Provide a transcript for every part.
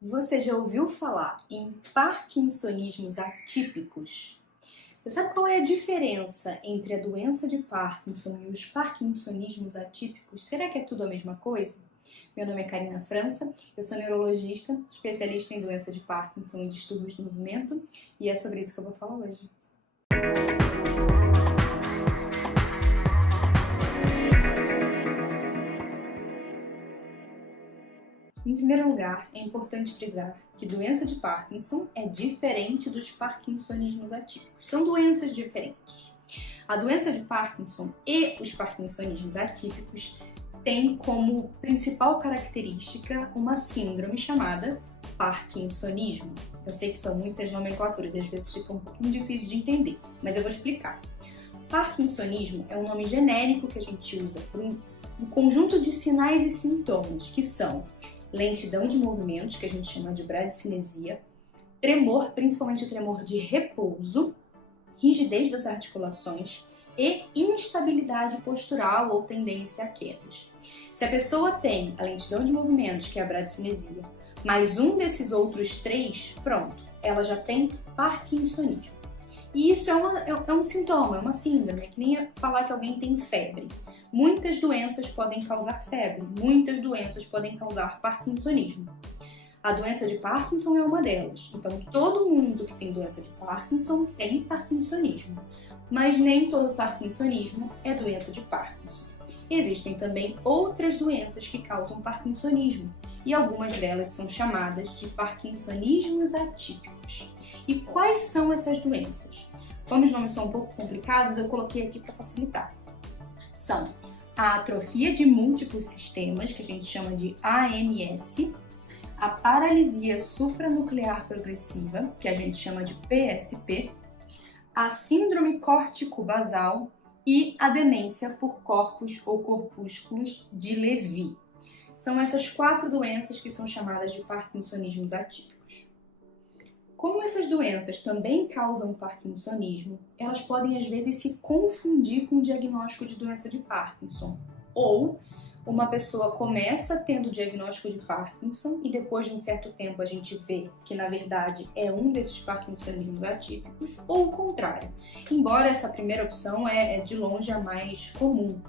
Você já ouviu falar em parkinsonismos atípicos? Você sabe qual é a diferença entre a doença de Parkinson e os parkinsonismos atípicos? Será que é tudo a mesma coisa? Meu nome é Karina França, eu sou neurologista, especialista em doença de Parkinson e distúrbios do movimento, e é sobre isso que eu vou falar hoje. Em primeiro lugar, é importante frisar que doença de Parkinson é diferente dos parkinsonismos atípicos. São doenças diferentes. A doença de Parkinson e os parkinsonismos atípicos têm como principal característica uma síndrome chamada parkinsonismo. Eu sei que são muitas nomenclaturas e às vezes fica um pouquinho difícil de entender, mas eu vou explicar. Parkinsonismo é um nome genérico que a gente usa para um conjunto de sinais e sintomas que são lentidão de movimentos, que a gente chama de bradicinesia, tremor, principalmente o tremor de repouso, rigidez das articulações e instabilidade postural ou tendência a quedas. Se a pessoa tem a lentidão de movimentos, que é a bradicinesia, mais um desses outros três, pronto, ela já tem parkinsonismo. E isso é um sintoma, é uma síndrome, é que nem falar que alguém tem febre. Muitas doenças podem causar febre, muitas doenças podem causar parkinsonismo. A doença de Parkinson é uma delas. Então, todo mundo que tem doença de Parkinson tem parkinsonismo. Mas nem todo parkinsonismo é doença de Parkinson. Existem também outras doenças que causam parkinsonismo, e algumas delas são chamadas de parkinsonismos atípicos. E quais são essas doenças? Como os nomes são um pouco complicados, eu coloquei aqui para facilitar. São a atrofia de múltiplos sistemas, que a gente chama de AMS, a paralisia supranuclear progressiva, que a gente chama de PSP, a síndrome córtico-basal e a demência por corpos ou corpúsculos de Lewy. São essas 4 doenças que são chamadas de parkinsonismos atípicos. Como essas doenças também causam parkinsonismo, elas podem às vezes se confundir com o diagnóstico de doença de Parkinson. Ou uma pessoa começa tendo o diagnóstico de Parkinson e depois de um certo tempo a gente vê que na verdade é um desses parkinsonismos atípicos, ou o contrário. Embora essa primeira opção é de longe a mais comum.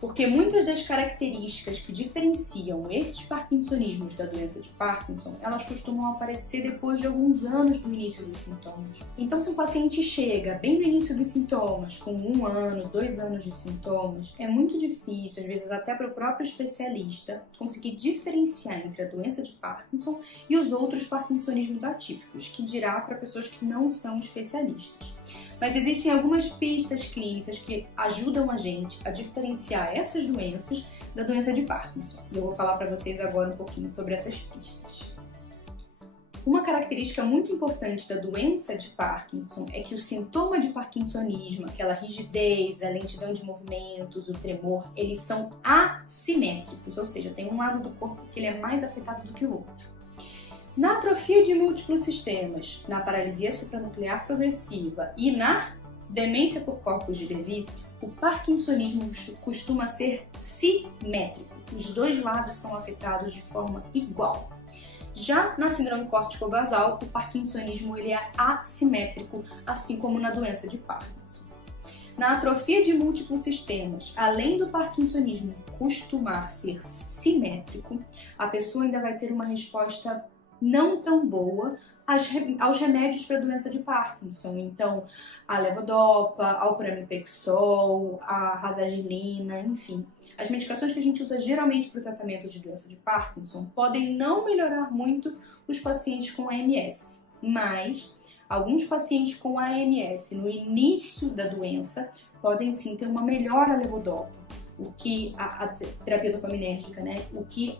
Porque muitas das características que diferenciam esses parkinsonismos da doença de Parkinson, elas costumam aparecer depois de alguns anos do início dos sintomas. Então, se um paciente chega bem no início dos sintomas, com 1 ano, 2 anos de sintomas, é muito difícil, às vezes até para o próprio especialista, conseguir diferenciar entre a doença de Parkinson e os outros parkinsonismos atípicos, que dirá para pessoas que não são especialistas. Mas existem algumas pistas clínicas que ajudam a gente a diferenciar essas doenças da doença de Parkinson. E eu vou falar para vocês agora um pouquinho sobre essas pistas. Uma característica muito importante da doença de Parkinson é que o sintoma de parkinsonismo, aquela rigidez, a lentidão de movimentos, o tremor, eles são assimétricos, ou seja, tem um lado do corpo que ele é mais afetado do que o outro. Na atrofia de múltiplos sistemas, na paralisia supranuclear progressiva e na demência por corpos de Lewy, o parkinsonismo costuma ser simétrico. Os dois lados são afetados de forma igual. Já na síndrome córtico-basal, o parkinsonismo ele é assimétrico, assim como na doença de Parkinson. Na atrofia de múltiplos sistemas, além do parkinsonismo costumar ser simétrico, a pessoa ainda vai ter uma resposta não tão boa aos remédios para a doença de Parkinson. Então, a levodopa, a pramipexol, a rasagiline, enfim. As medicações que a gente usa geralmente para o tratamento de doença de Parkinson podem não melhorar muito os pacientes com AMS, mas alguns pacientes com AMS no início da doença podem sim ter uma melhora levodopa, o que a terapia dopaminérgica, né? O que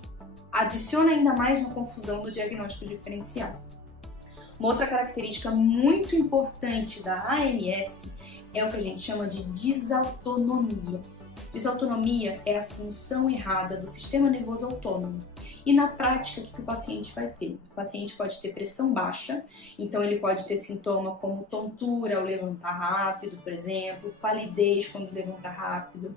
adiciona ainda mais na confusão do diagnóstico diferencial. Uma outra característica muito importante da AMS é o que a gente chama de desautonomia. Desautonomia é a função errada do sistema nervoso autônomo. E na prática, o que o paciente vai ter? O paciente pode ter pressão baixa, então ele pode ter sintoma como tontura ao levantar rápido, por exemplo, palidez quando levanta rápido.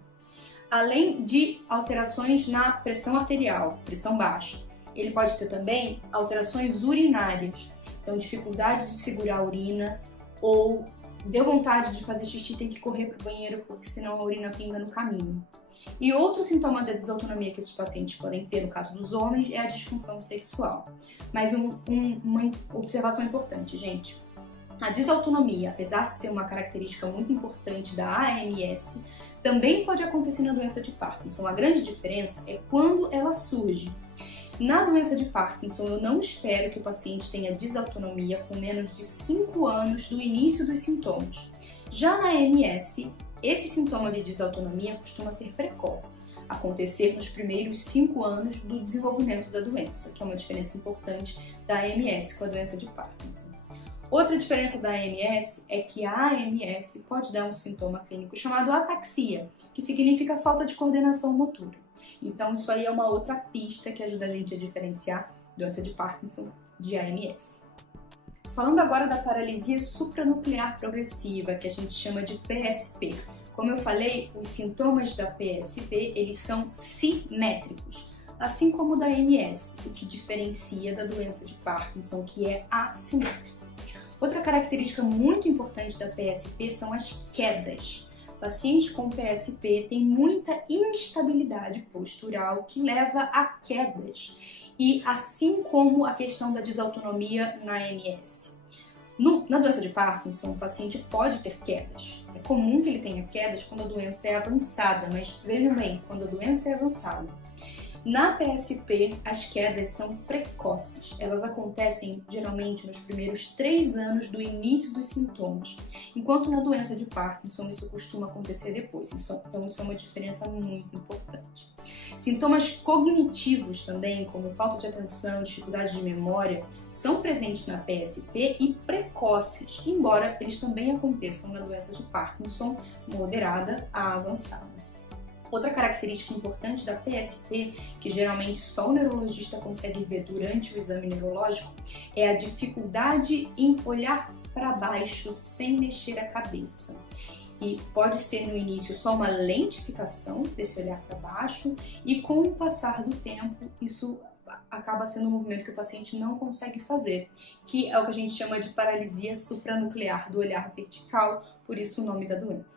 Além de alterações na pressão arterial, pressão baixa, ele pode ter também alterações urinárias, então dificuldade de segurar a urina ou deu vontade de fazer xixi, tem que correr para o banheiro porque senão a urina pinga no caminho. E outro sintoma da desautonomia que esses pacientes podem ter, no caso dos homens, é a disfunção sexual. Mas uma observação importante, gente. A desautonomia, apesar de ser uma característica muito importante da AMS, também pode acontecer na doença de Parkinson. A grande diferença é quando ela surge. Na doença de Parkinson, eu não espero que o paciente tenha desautonomia com menos de 5 anos do início dos sintomas. Já na AMS, esse sintoma de desautonomia costuma ser precoce, acontecer nos primeiros 5 anos do desenvolvimento da doença, que é uma diferença importante da AMS com a doença de Parkinson. Outra diferença da AMS é que a AMS pode dar um sintoma clínico chamado ataxia, que significa falta de coordenação motora. Então isso aí é uma outra pista que ajuda a gente a diferenciar doença de Parkinson de AMS. Falando agora da paralisia supranuclear progressiva, que a gente chama de PSP. Como eu falei, os sintomas da PSP, eles são simétricos, assim como o da AMS, o que diferencia da doença de Parkinson, que é assimétrico. Outra característica muito importante da PSP são as quedas. Pacientes com PSP têm muita instabilidade postural que leva a quedas, e assim como a questão da desautonomia na AMS. Na doença de Parkinson, o paciente pode ter quedas. É comum que ele tenha quedas quando a doença é avançada, mas vejam bem, quando a doença é avançada. Na PSP, as quedas são precoces. Elas acontecem geralmente nos primeiros 3 anos do início dos sintomas, enquanto na doença de Parkinson isso costuma acontecer depois. Então isso é uma diferença muito importante. Sintomas cognitivos também, como falta de atenção, dificuldade de memória, são presentes na PSP e precoces, embora eles também aconteçam na doença de Parkinson moderada a avançada. Outra característica importante da PSP, que geralmente só o neurologista consegue ver durante o exame neurológico, é a dificuldade em olhar para baixo sem mexer a cabeça. E pode ser no início só uma lentificação desse olhar para baixo, e com o passar do tempo isso acaba sendo um movimento que o paciente não consegue fazer, que é o que a gente chama de paralisia supranuclear do olhar vertical, por isso o nome da doença.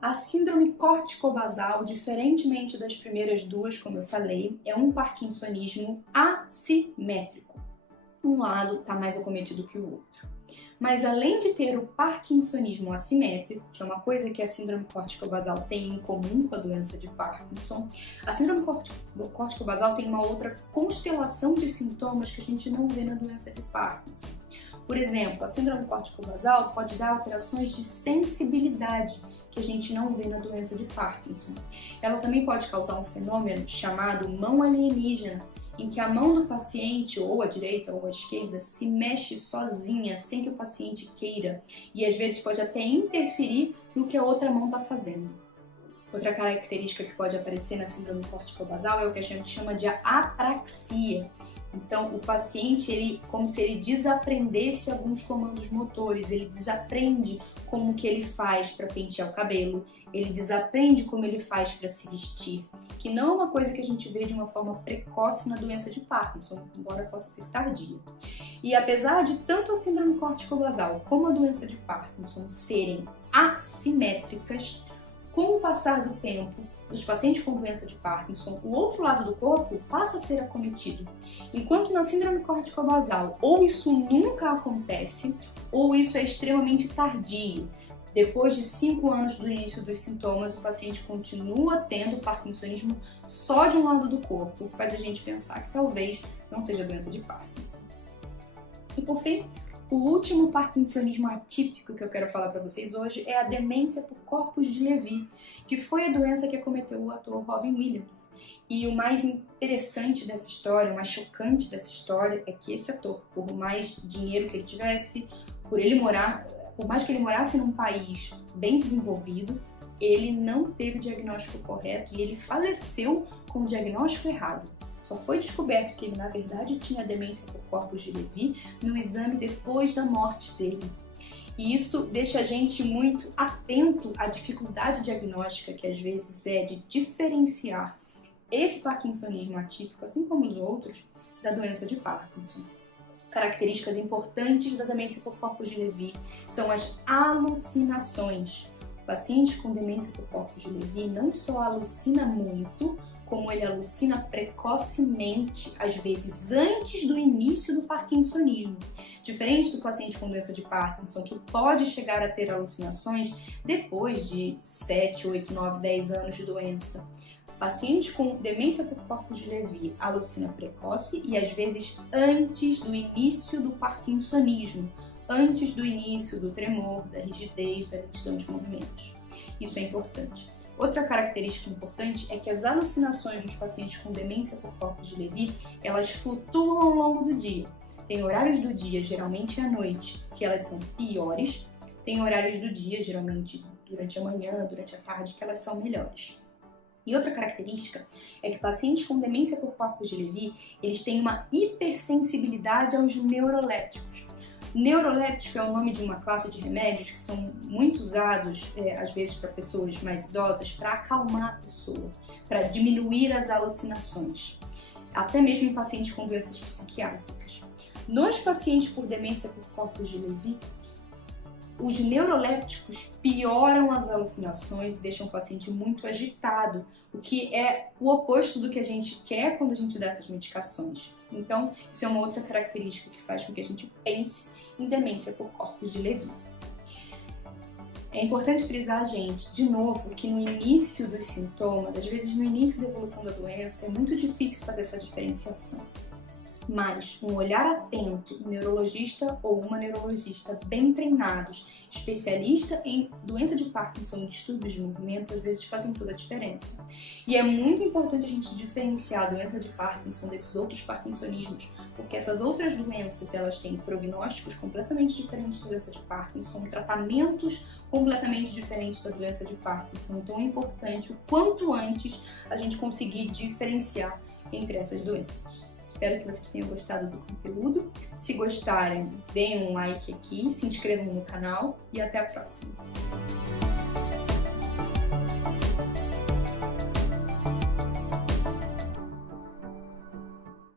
A síndrome córtico-basal, diferentemente das primeiras duas, como eu falei, é um parkinsonismo assimétrico. Um lado está mais acometido que o outro. Mas além de ter o parkinsonismo assimétrico, que é uma coisa que a síndrome córtico-basal tem em comum com a doença de Parkinson, a síndrome córtico-basal tem uma outra constelação de sintomas que a gente não vê na doença de Parkinson. Por exemplo, a síndrome córtico-basal pode dar alterações de sensibilidade, que a gente não vê na doença de Parkinson. Ela também pode causar um fenômeno chamado mão alienígena, em que a mão do paciente, ou a direita ou a esquerda, se mexe sozinha, sem que o paciente queira, e às vezes pode até interferir no que a outra mão está fazendo. Outra característica que pode aparecer na síndrome córtico-basal é o que a gente chama de apraxia. Então, o paciente, como se ele desaprendesse alguns comandos motores, ele desaprende como que ele faz para pentear o cabelo, ele desaprende como ele faz para se vestir, que não é uma coisa que a gente vê de uma forma precoce na doença de Parkinson, embora possa ser tardia. E apesar de tanto a síndrome córtico-basal como a doença de Parkinson serem assimétricas, com o passar do tempo, dos pacientes com doença de Parkinson, o outro lado do corpo passa a ser acometido. Enquanto na síndrome córtico-basal, ou isso nunca acontece, ou isso é extremamente tardio. Depois de 5 anos do início dos sintomas, o paciente continua tendo parkinsonismo só de um lado do corpo, o que faz a gente pensar que talvez não seja doença de Parkinson. E por fim, o último parkinsonismo atípico que eu quero falar para vocês hoje é a demência por corpus de Levy, que foi a doença que acometeu o ator Robin Williams. E o mais interessante dessa história, o mais chocante dessa história é que esse ator, por mais dinheiro que ele tivesse, por mais que ele morasse num país bem desenvolvido, ele não teve o diagnóstico correto e ele faleceu com o diagnóstico errado. Só foi descoberto que ele, na verdade, tinha demência por corpus de Levy no exame depois da morte dele. E isso deixa a gente muito atento à dificuldade diagnóstica, que às vezes é de diferenciar esse parkinsonismo atípico, assim como os outros, da doença de Parkinson. Características importantes da demência por corpos de Levy são as alucinações. O paciente com demência por corpos de Levy não só alucina muito, como ele alucina precocemente, às vezes antes do início do parkinsonismo. Diferente do paciente com doença de Parkinson, que pode chegar a ter alucinações depois de 7, 8, 9, 10 anos de doença. O paciente com demência por corpos de Levy alucina precoce e às vezes antes do início do parkinsonismo, antes do início do tremor, da rigidez, da lentidão de movimentos. Isso é importante. Outra característica importante é que as alucinações dos pacientes com demência por corpos de Levy, elas flutuam ao longo do dia. Tem horários do dia, geralmente à noite, que elas são piores. Tem horários do dia, geralmente durante a manhã, durante a tarde, que elas são melhores. E outra característica é que pacientes com demência por corpos de Levy, eles têm uma hipersensibilidade aos neurolépticos. Neuroléptico é o nome de uma classe de remédios que são muito usados, às vezes, para pessoas mais idosas, para acalmar a pessoa, para diminuir as alucinações, até mesmo em pacientes com doenças psiquiátricas. Nos pacientes por demência por corpos de Levy, os neurolépticos pioram as alucinações e deixam o paciente muito agitado, o que é o oposto do que a gente quer quando a gente dá essas medicações. Então, isso é uma outra característica que faz com que a gente pense em demência por corpos de Levy. É importante frisar, gente, de novo, que no início dos sintomas, às vezes no início da evolução da doença, é muito difícil fazer essa diferenciação. Mas um olhar atento, um neurologista ou uma neurologista bem treinados, especialista em doença de Parkinson e distúrbios de movimento, às vezes fazem toda a diferença. E é muito importante a gente diferenciar a doença de Parkinson desses outros parkinsonismos, porque essas outras doenças, elas têm prognósticos completamente diferentes da doença de Parkinson, tratamentos completamente diferentes da doença de Parkinson. Então é importante o quanto antes a gente conseguir diferenciar entre essas doenças. Espero que vocês tenham gostado do conteúdo. Se gostarem, deem um like aqui, se inscrevam no canal e até a próxima!